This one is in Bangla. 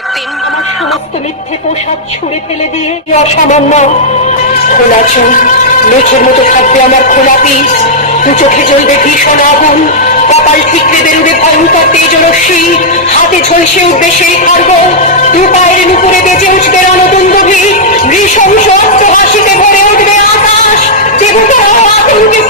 একদিন আমার সমস্ত মিথ্যে পোশাক ছুঁড়ে ফেলে দিয়ে অসামান্য খোলা চুল, মেঘের মতো থাকবে আমার খোলা পিস, দু চোখে জ্বলবে ভীষণ আগুন, কপাল ঠিকরে বেরোবে ভয়ঙ্কর তেজরশ্মি, হাতে ঝলসে উঠবে সেই খর্গ, দু পায়ের নুপুরে বেজে উঠবে রণদুন্দুভি, নৃশংস অট্টহাসিতে ভরে উঠবে আকাশ, দেবতারাও আতঙ্কে